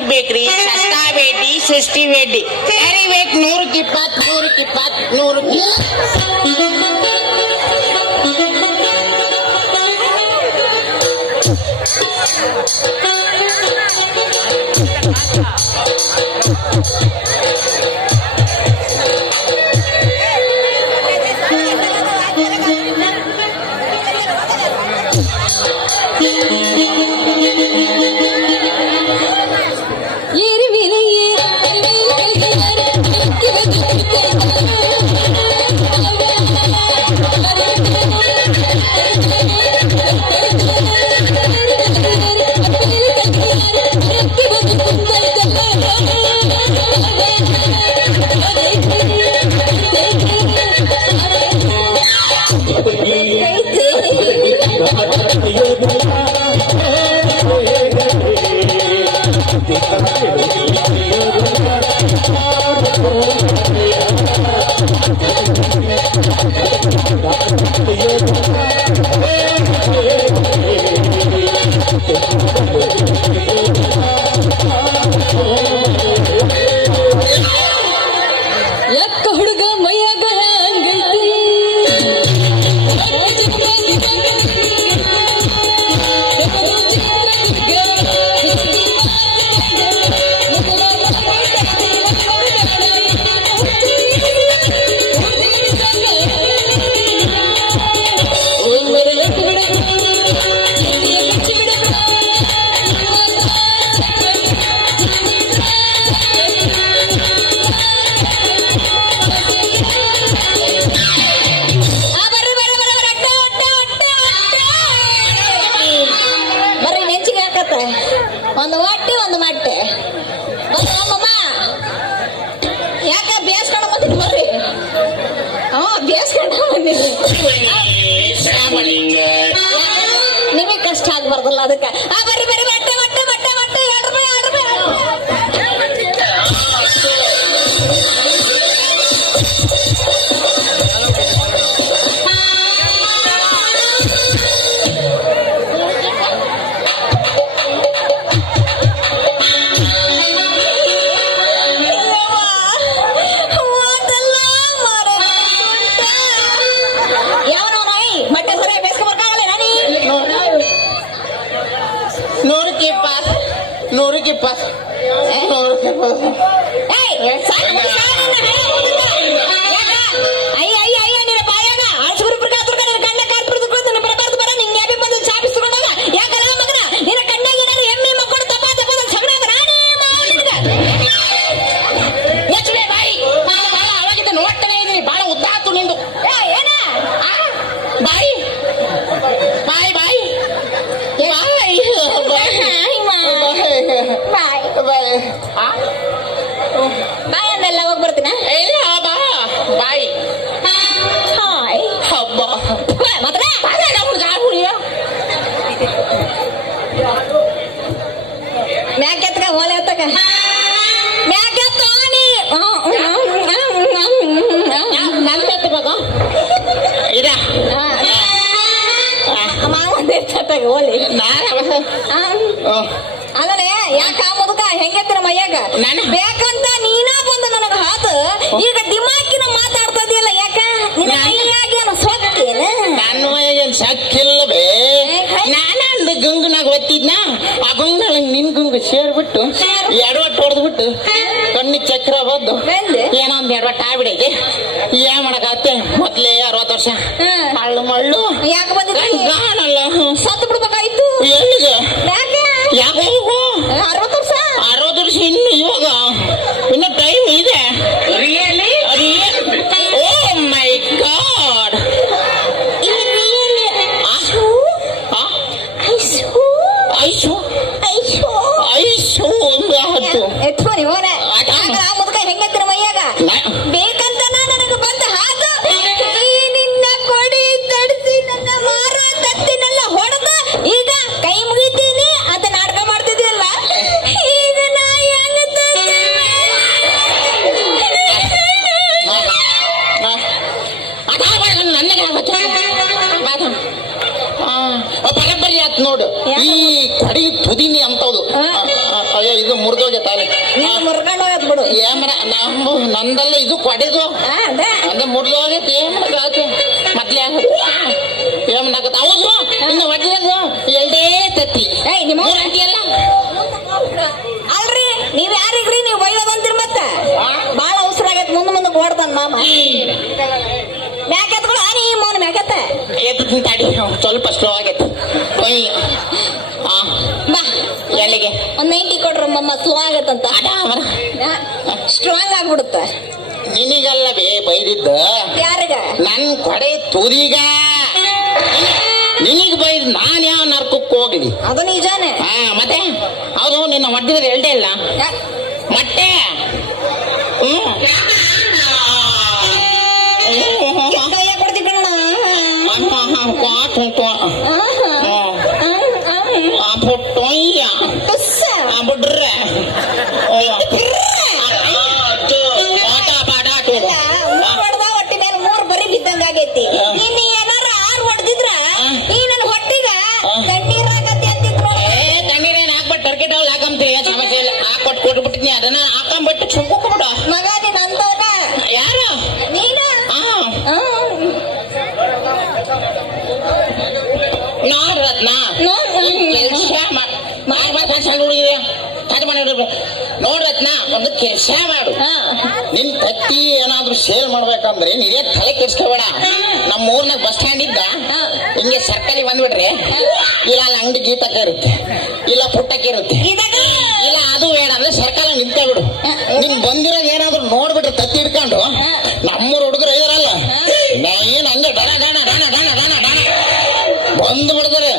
Sweet ಬೇಕ್ರಿ ಸಸ್ತಾ ಬೇಟಿ ಸಸ್ತಿ ಬೇಟಿ ಯಾರಿಗೆ ಬೇಕು 100 ಯಕ್ಕ ಹುಡುಗ ಮೈಯಾಗ ಒಂದು ಹೊಟ್ಟೆ ಒಂದು ಮಟ್ಟೆ ನಮ್ಮಮ್ಮ ಯಾಕ ಬೇಸ್ಕೊಂಡ ಬಂದಿರಿ ಬರ್ರಿ ಬೇಸ್ಕೊಂಡ ಬಂದಿರಿ ನಿಮಗೆ ಕಷ್ಟ ಆಗ್ಬಾರ್ದಲ್ಲ ಅದಕ್ಕೆ ಬರ್ರಿ ಬರ್ರಿ ಹೊಟ್ಟೆ ಹೊಟ್ಟೆ ಹೊಟ್ಟೆ ಹೊಟ್ಟೆ 2 ರೂಪಾಯಿ 2 ರೂಪಾಯಿ ಅಲ್ಲೇ ಯಾಕ ಮುದುಕ ಹೆಂಗೈತಿರ ಮೈಯಾಗ ಬೇಕಂತ ನೀನಾ ಬಂದ ನನಗ ಹಾತ ಈಗ ದಿಮಾಕಿನ ಮಾತಾಡ್ತದಿಲ್ಲ ಯಾಕ ನಿನ್ನ ಮೈಯಾಗೇನು ಸೊಕ್ಕೇನ ನನ್ನ ಮೈಯಾಗೇನು ಸಕ್ಕಿಲ್ಲವೇ ನಾನಂದು ಗುಂಗುನಾಗ ಒತ್ತಿದ್ನ ಆ ಗುಂಗುನಾಗ ನಿನ್ ಗುಂಗು ಸೇರ್ಬಿಟ್ಟು ಎಡವಟ್ಟು ಹೊಡೆದ್ಬಿಟ್ಟು ಕಣ್ಣಿಗೆ ಚಕ್ರ ಬಂದು ಏನೋ ಒಂದ್ ಎಡವಟ್ಟು ಆಗ್ಬಿಡೈತಿ ಏನ್ ಮಾಡಕತ್ತೆ ಮೊದ್ಲೇ 60 ವರ್ಷ ಹಳ್ಳು ಮಳ್ಳು ಯಾಕೆ ಬಂದಿದ್ದ ಕಾಣಲ್ಲ ಸತ್ತು ಬಿಡ್ಬೇಕಾಯ್ತು ಎಲ್ಲಿಗೆ ಯಾಕೆ 60 ವರ್ಷ ಇನ್ನು ಇವಾಗ ಇನ್ನು ಟೈಮ್ ಇದೆ ಓ ಮೈ ಗಾಡ್ ಐಸು ಒಂದು ಹತ್ತು ಎತ್ಕೊನಿ ಹೋನೆ ಮುದುಕ ಹೆಂಗತ್ತಿರ ಮೈಯಾಗ ಬೇಕಂತ ನನಗೆ ಬಂದ ಹಾದು ನಿನ್ನ ಕೊಡಿ ತಡಿಸಿ ನನ್ನ ಮಾರ ತತ್ತಿನೆಲ್ಲ ಹೊಡೆದು ಈಗ ಕೈ ಮುಗಿತೀನಿ ಅಂತ ನಾಟಕ ಮಾಡ್ತಿದ್ಯಲ್ಲ ಈಗ ನಾ ನನಗೆ ಬರಬ್ಬರಿ ಆತ್ ನೋಡು ಈ ಕಡಿ ತುದಿನಿ ಅಂತವ್ದು ಇದು ಮುರಿದೋಗೆ ತಾನೆ ನೀನು ಮುರ್ಕೊಂಡು ಹೋಗತ್ ಬಿಡು ಏಮರ ನಾವು ನಂದಲ್ಲ ಇದು ಕೊಡೆದು ಅದೇ ಅಂದ್ರೆ ಮುರಿದೋಗೈತಿ ಏಮರಾಗತ್ತೆ ಮೊದ್ಲೇ ಏಮನಾಗತ್ತೆ ಹೌದು ಇನ್ನು ಒಡ್ಡದು ಎರಡೇ ತತ್ತಿ ಏಯ್ ನಿಮ್ಮ ಮೂರ್ ಅಂಟಿಯಲ್ಲ ಅಲ್ರಿ ನೀವ್ ಯಾರಿಗ್ರಿ ನೀವ್ ಬೈಯೋದಂತೀರಿ ಮತ್ತೆ ಬಾಳ ಅವಸರ ಆಗೈತ್ ಮುಂದೆ ಓಡ್ತಾನ ಮಾಮ ಮ್ಯಾಕೆತ್ಗಳು ನೀ ಮೋನ್ ಮ್ಯಾಕೆತ್ತ ಎದ್ದು ತಾಡಿ ಸ್ವಲ್ಪ ಸ್ಲೋ ಆಗೈತೆ ಬಾ ಎಲ್ಲಿಗೆ ಒಂದ್ 90 ಕೊಡ್ರ ಮಮ್ಮ ಸ್ಲೋ ಆಗತ್ತಂತ ಅಡ ಅವರ ಸ್ಟ್ರಾಂಗ್ ಆಗ್ಬಿಡುತ್ತ ನಿನಗಲ್ಲ ಬೈದಿದ್ದ ಯಾರಿಗ ನನ್ ಕೊಡೆ ತುದಿಗ ನಿನಗ್ ಬೈದ್ ನಾನ್ ಯಾವ ನರ್ಕಕ್ಕೆ ಹೋಗ್ಲಿ ಅದು ನಿಜಾನೇ ಮತ್ತೆ ಹೌದು ನಿನ್ನ ಒಡ್ಡಿದ್ರೆ ಎಲ್ಡೆ ಇಲ್ಲ ಮೊಟ್ಟೆ ಕೊಡ್ತಿದ್ದ ಪುಟ್ಟೊಯ್ಯ ಬಿಡ್ರೆ ಹೊಟ್ಟಿ ಮೇಲೆ 3 ಬರಿ ಬಿದ್ದಂಗ ಆಗೈತಿ ನೀನ್ ಏನಾರ 6 ಹೊಡೆದಿದ್ರ ಈ ನನ್ ಹೊಟ್ಟಿಗ ತಣ್ಣೀರ್ ಹಾಕತಿ ಅಂತಿದ್ರು ತಣ್ಣೀರೇನ್ ಹಾಕ್ಬಿಟ್ಟು ಟರ್ಕಿ ಡೌಲ್ ಹಾಕಂತೀರಿ ಸಮಸ್ಯೆ ಇಲ್ಲ ಹಾಕೊಟ್ಟು ಕೊಟ್ಬಿಟ್ಟಿನಿ ಅದನ್ನ ಹಾಕೊಂಡ್ಬಿಟ್ಟು ಚುಮ್ಕೊಬಿಡು ಮಗ ನೀನ್ ಅಂತವನ ಯಾರು ನೀನ ನೋಡ್ರತ್ನ ನೋಡ್ರತ್ನ ಒಂದು ಕೆಲಸ ಮಾಡು ನಿನ್ ತತ್ತಿ ಏನಾದ್ರು ಸೇಲ್ ಮಾಡ್ಬೇಕಂದ್ರೆ ನೀವೇ ತಲೆ ಕೆಡ್ಸ್ಕೋಬೇಡ ನಮ್ಮ ಊರ್ನಾಗ ಬಸ್ ಸ್ಟ್ಯಾಂಡ್ ಇದ್ದ ಹಿಂಗೆ ಸರ್ಕಲಿ ಬಂದ್ಬಿಡ್ರಿ ಇಲ್ಲ ಅಲ್ಲಿ ಅಂಗಡಿ ಗೀತಕ್ಕೆ ಇರುತ್ತೆ ಇಲ್ಲ ಪುಟ್ಟಕ್ಕೆ ಇರುತ್ತೆ ಇಲ್ಲ ಅದು ಬೇಡ ಅಂದ್ರೆ ಸರ್ಕಲ್ ನಿಂತ್ಕೊಬಿಡು ನಿನ್ ಬಂದಿರೋದು ಏನಾದ್ರು ನೋಡ್ಬಿಟ್ರೆ ತತ್ತಿ ಹಿಡ್ಕೊಂಡು ನಮ್ಮೂರ್ ಹುಡುಗರು ಇದಾರಲ್ಲ ಏನ್ ಹಂಗೆ ಡಣ ಡಣ ಡಣ ಡಣ ಡಣ ಡಣ ಬಂದು ಬಿಡ್ತಾರೆ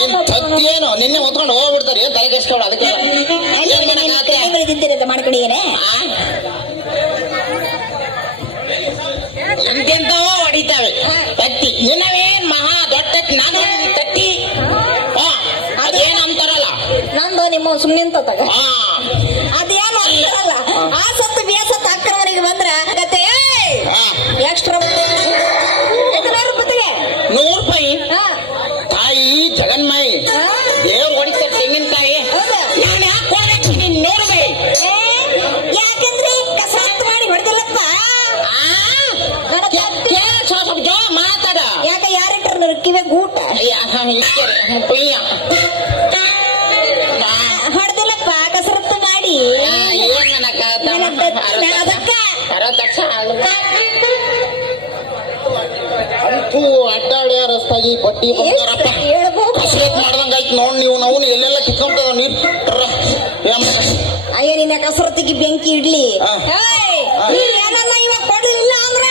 ನಿನ್ ತತ್ತಿ ಏನು ನಿನ್ನೆ ಹೊತ್ಕೊಂಡು ಹೋಗ್ಬಿಡ್ತಾರೆ ಏನ್ ತಲೆ ಕೆಡ್ಸ್ಕೊಬೇಡ ಅದಕ್ಕೆ ಮಾಡ್ಕೊಂಡಿದ್ದೇನೆ ಎಂತೆಂತವೋ ಹೊಡಿತಾವೆ ತತ್ತಿ ನಿನ್ನವೇನ್ ಮಹಾ ದೊಡ್ಡ ತತ್ತಿ ನಾನು ತತ್ತಿ ಅದೇನ್ ಅಂತಾರಲ್ಲ ನಂದು ನಿಮ್ಮ ಸುಮ್ಮನೆ ತಗ ಹಾ ಅದೇನು ಅಂತಾರಲ್ಲ ಆ ಸತ್ತು ಬೇಸತ್ತು ಅಕ್ರಮರಿಗೆ ಬಂದ್ರ ಕತೆ ಎಕ್ಸ್ಟ್ರಾ ರೂಪಾಯಿ 100 ರೂಪಾಯಿ ತಾಯಿ ಜಗನ್ಮಾಯಿ ದೇವ್ರು ಹೊಡಿತಾರೆ ತೆಂಗಿನಕಾಯಿ ನಾನು ಯಾಕೆ ಕೊಡ್ಬೇಕು ನೀನ್ ನೋಡ್ಬೇ ಯಾಕಂದ್ರೆ ಕಸರತ್ತು ಮಾಡಿ ಹೊಡೆದಿಲ್ಲಪ್ಪ ಜೋ ಮಾತಾಡ ಯಾಕೆ ಯಾರಿಟ್ರ ಕಿವೆ ಗೂಟ ಹೊಡೆದಿಲ್ಲಪ್ಪ ಕಸರತ್ತು ಮಾಡಿ ಅದಕ್ಕ ಅಂತೂ ಅಡ್ಡಾಡ್ಯ ರಸ್ತಾಗಿ ಬಡ್ಡಿ ಬಂದಾರಪ್ಪ ಕಸರತ್ ಮಾಡ್ದಂಗ ಆಯ್ತು ನೋಡ್ ನೀವು ನಾವು ಎಲ್ಲೆಲ್ಲ ಕಿತ್ಕೊಂತದ ನೀರ್ ಅಯ್ಯೋ ನಿನ್ನ ಕಸರತ್ತಿಗೆ ಬೆಂಕಿ ಇಡ್ಲಿ ಏನನ್ನ ಇವಾಗ ಕೊಡಲಿಲ್ಲ ಅಂದ್ರ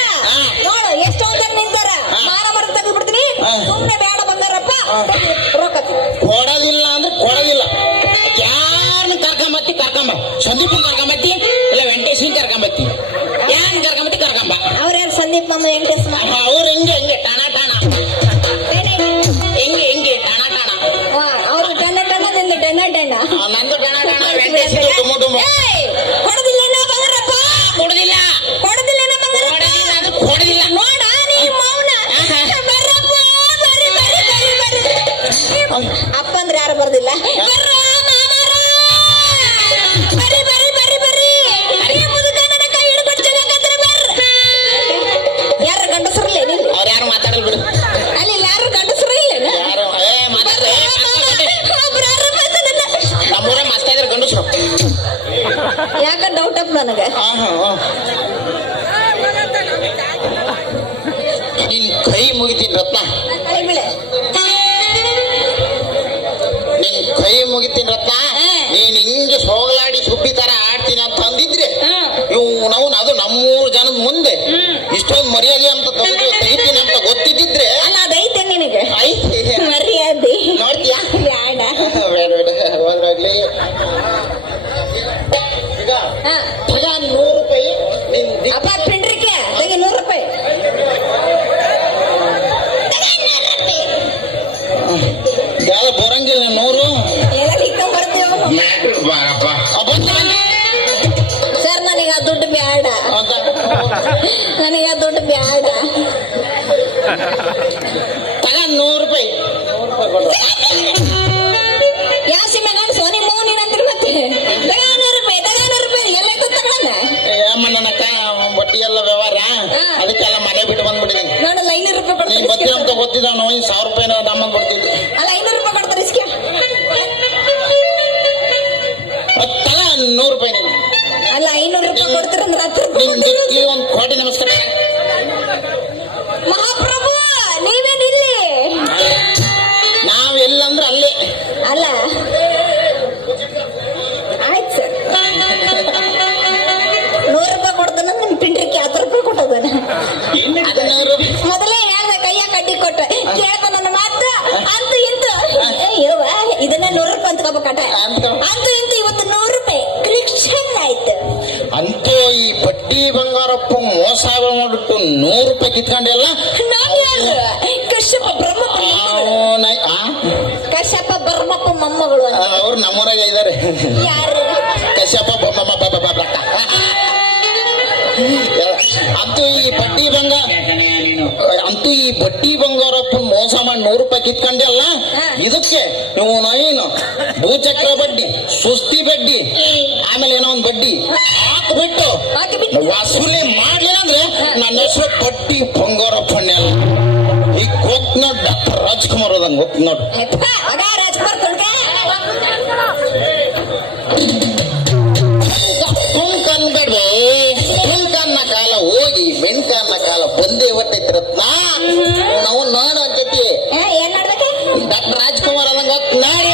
ನೋಡು ಎಷ್ಟೊಂದ್ ಜನ ನಿಂತಾರ ಮಾನ ಮರ ತೆಗೆದು ಬಿಡ್ತೀನಿ ಸುಮ್ಮನೆ ಬೇಡ ಬಂದಾರಪ್ಪ ರೊಕ್ಕ ಕೊಡೋದಿಲ್ಲ ಅಂದ್ರೆ ಕೊಡೋದಿಲ್ಲ ಯಾರನ್ನ ಕರ್ಕೊಂಬ ಸಂದೀಪನ್ ಕರ್ಕೊಂಬತ್ತಿ ಇಲ್ಲ ವೆಂಕಟೇಶನ್ ಕರ್ಕೊಂಬತ್ತಿ ಯಾನ್ ಕರ್ಕೊಂಬ ಅವ್ರ್ಯಾರು ಸಂದೀಪ್ ನಮ್ಮ ವೆಂಕಟೇಶ್ ಅವ್ರು ಹೆಂಗೆ ಟಾಣ ಹೆಂಗೆ ಟಾಣ ಅವ್ರು ಟಣ್ಣ ಟಣ್ಣ ನಿಂದು ಟಣ್ಣ ಟಣ್ಣ ನಂದು ಟಾಣ ವೆಂಕಟೇಶ್ ಡುಮು ಕೊಡದಿಲ್ಲ ಬಂಗಾರಪ್ಪ ಕೊಡುದಿಲ್ಲ ಕೊಡುದಿಲ್ಲ ನೋಡ ನೀ ಮೌನ ಬರ್ರಪ್ಪ ಬರ್ರಿ ಅಪ್ಪ ಅಂದ್ರೆ ಯಾರು ಬರ್ದಿಲ್ಲ ಯಾರು ಗಂಡಸರಲ್ಲ ಅವ್ರು ಯಾರು ಮಾತಾಡಲ್ ಬಿಡು ಅಲ್ಲಿ ಯಾರು ಗಂಡಸರು ಇಲ್ಲ ಯಾರು ನಮ್ಮೂರ ಮಸ್ತ ಇದ್ರೆ ಗಂಡಸರು ಯಾಕ ಡೌಟ್ ಅಪ್ ನನಗೆ ನಿನ್ ಕೈ ಮುಗಿತೀನಿ ರತ್ನ ನಿನ್ ಕೈ ಮುಗಿತೀನಿ ರತ್ನ ನೀನ್ ಹಿಂಗೆ ಸೋಗಲಾಡಿ ಸುಬ್ಬಿ ತರ ಆಡ್ತೀನಿ ಅಂತ ಅಂದಿದ್ರೆ ನಾವು ಅದು ನಮ್ಮೂರು ಜನದ ಮುಂದೆ ಇಷ್ಟೊಂದು ಮರ್ಯಾದೆ ಅಂತ ತೆಗಿತೀನಿ ಅಂತ ಗೊತ್ತಿದ್ದಿದ್ರೆ ಅಲ್ಲ ಅದೈತೆ ನಿನಗೆ ಐತಿ ಮರ್ಯಾದೆ ನೋಡ್ತೀಯಾ ಬೇಡ ಹೋದ್ರಾಗ್ಲಿ ಈಗ 100 ರೂಪಾಯಿ ಅಪ್ಪ ಪಿಂಡ್ರಿಕೆ ತೆಗಿ 100 ರೂಪಾಯಿ ಯಾವ್ದು ಬರಂಗಿಲ್ಲ 100 ಸರ್ ನನಗ ದುಡ್ಡು ಬ್ಯಾಡ ತಗ 100 ರೂಪಾಯಿ ಯಾವ ಸಿಮೆ ಗಂಡಸು ನಿಮ್ಮ ನೀನಂತೀರಿ ಮತ್ತೆ 1,000 ರೂಪಾಯಿನ ದಮ್ಮ ಕೊಡ್ತಿದ್ದೆ. ಅಲ್ಲ 500 ರೂಪಾಯಿ ಕೊಡ್ತಾರೆ ಇಸ್ಕೆ. ತಲ 100 ರೂಪಾಯಿ ನೀವು. ಅಲ್ಲ 500 ರೂಪಾಯಿ ಕೊಡ್ತೀರ ಅಂದ್ರೆ 10 ರೂಪಾಯಿ ನಿಮ್ ದಿಕ್ಕಿಗೆ ಒಂದು ಕೋಟಿ ನಮಸ್ಕಾರ. ಮಹಾಪ್ರಭು ನೀವೇನಿಲ್ಲಿ? ನಾವ್ ಎಲ್ಲಂದ್ರೆ ಅಲ್ಲೇ. ಅಲ್ಲ ಆಯ್ತು ಸರ್ 100 ರೂಪಾಯಿ ಕೊಡ್ತಾನ ನಿಮ್ ಪಿಂಡ್ರಿಕೆ 10 ರೂಪಾಯಿ ಕೊಟ್ಟದಾನ. 100 ಮೊದಲೇ ಹೇಳ್ದ ಕೈಯ ಕಡ್ಡಿ ಕೊಟ್ಟ ಕೇಳ್ದ ನನ್ನ ಮಾತು ಅಂತೂ ಇಂತು ಇರುವ ಇದನ್ನ 100 ರೂಪಾಯಿ ಅಂತ ಕಬಕಟ ಅಂತೂ ಇಂತು ಇವತ್ತು 100 ರೂಪಾಯಿ ಕಲೆಕ್ಷನ್ ಆಯ್ತು. ಅಂತೂ ಈ ಬಡ್ಡಿ ಬಂಗಾರಪ್ಪ ಮೋಸ ಮಾಡಿಟ್ಟು 100 ರೂಪಾಯಿ ಕಿತ್ಕೊಂಡೆಲ್ಲ. ನಾನು ಯಾರು? ಕಶ್ಯಪ ಬ್ರಹ್ಮಪ್ಪ ಕಶ್ಯಪ ಬ್ರಹ್ಮಪ್ಪ ಮೊಮ್ಮಗಳು ಅಂತ. ಅವ್ರು ನಮ್ಮೂರಾಗ ಇದಾರೆ. ಯಾರು? ಕಶ್ಯಪ ಅಂತೂ ಈ ಬಡ್ಡಿ ಬಂಗಾರಪ್ಪ ಮೋಸ ಮಾಡಿ 100 ರೂಪಾಯಿ ಕಿತ್ಕೊಂಡೆಲ್ಲ. ಇದಕ್ಕೆ ನೀವು ಏನು ಭೂಚಕ್ರ ಬಡ್ಡಿ, ಸುಸ್ತಿ ಬಡ್ಡಿ, ಆಮೇಲೆ ಏನೋ ಒಂದು ಬಡ್ಡಿ ಹಾಕ್ಬಿಟ್ಟು ವಸೂಲಿ ಮಾಡ್ಲಿಲ್ಲ ಅಂದ್ರೆ ನನ್ನ ಹೆಸರು ಬಡ್ಡಿ ಬಂಗಾರಪ್ಪಣ್ಣೆ ಅಲ್ಲ. ಈಗ ಗೊತ್ತು ನೋಡ್ ಡಾಕ್ಟರ್ ರಾಜ್ಕುಮಾರ್ ಅದಂಗ ಗೊತ್ತು ನೋಡು. ರಾಜ್ಕುಮಾರ್ ತೊಡ್ಕ ತುಂಕನ್ಬೇಡ್ವೆ. ತುಂಕನ್ನ ಕಾಲ ಹೋಗಿ ಬೆಣ್ಕನ್ನ ಕಾಲ ಬಂದೇ ಹೊಟ್ಟೈತಿ ರತ್ನ. ನಾವು ನೋಡ ಅಂತೈತಿ ಏನ್ ಮಾಡ್ಬೇಕು? ಡಾಕ್ಟರ್ ರಾಜ್ಕುಮಾರ್ ಅದಂಗ ಗೊತ್ತು ನೋಡಿ.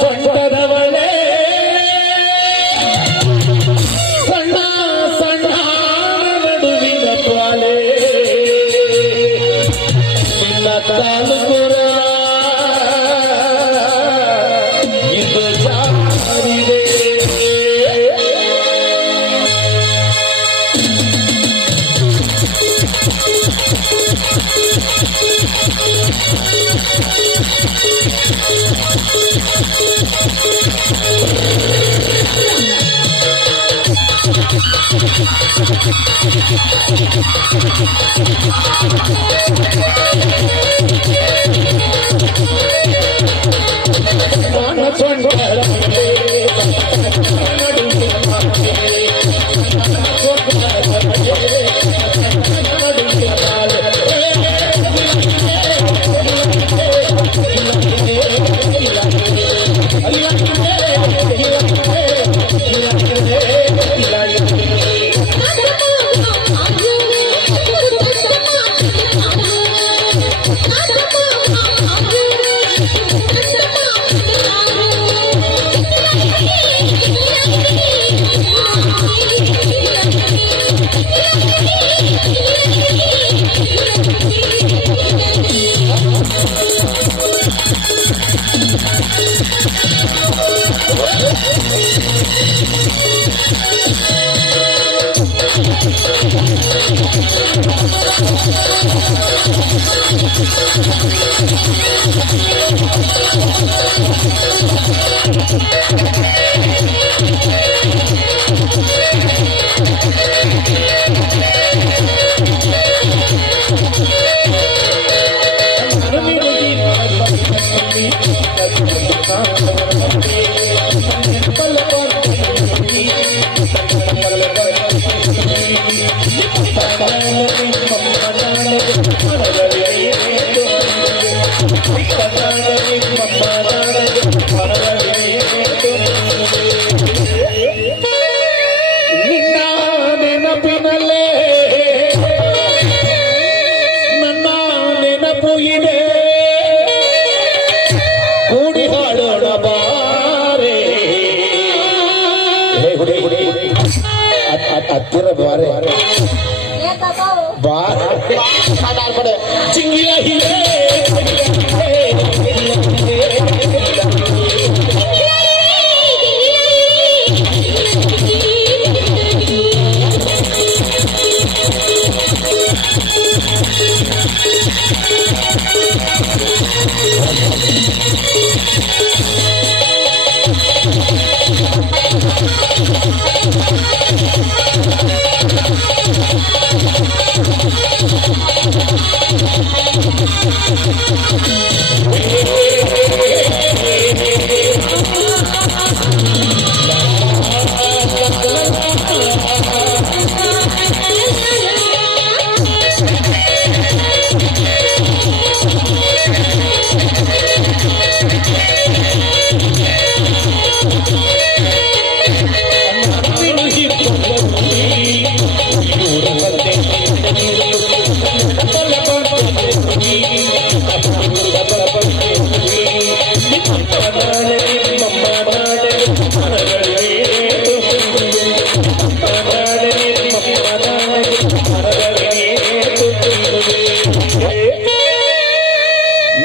ಕೊಂಡದವಳೆ ಸಣ್ಣ ಸಣ್ಣ ನಡುವಿನ ಪಾಲೆ ನಿನ್ನ ತಾಲೂಕುರ ಇದು ಜಾರಿದೆ. ಹತ್ತಿರ ಬಾರೆ ಬಾರೆ ಚಿಂಗಿಯ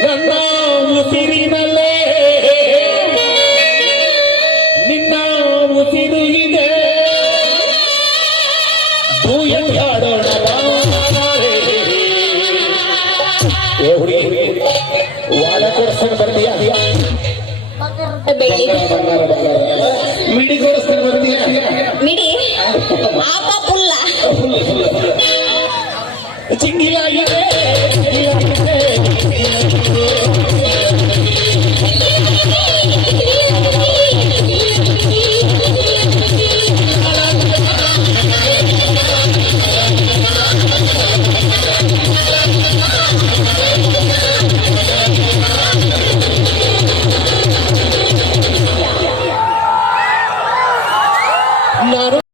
ನನ್ನ ಉಸಿರಿನಲ್ಲೇ ನಿನ್ನ ಉಸಿರು ಇದೆ ಭೂಯಂಗಾಡೋಣ ಹುಡುಗಿ ವಾದ ಕೊಡಿಸ್ಕೊಂಡು ಬರ್ತೀಯ ಬೆಳ್ಳಿ ಮಿಡಿ ಕೊಡಿಸ್ಕೊಂಡು ಬರ್ತೀಯ ಮಿಡಿ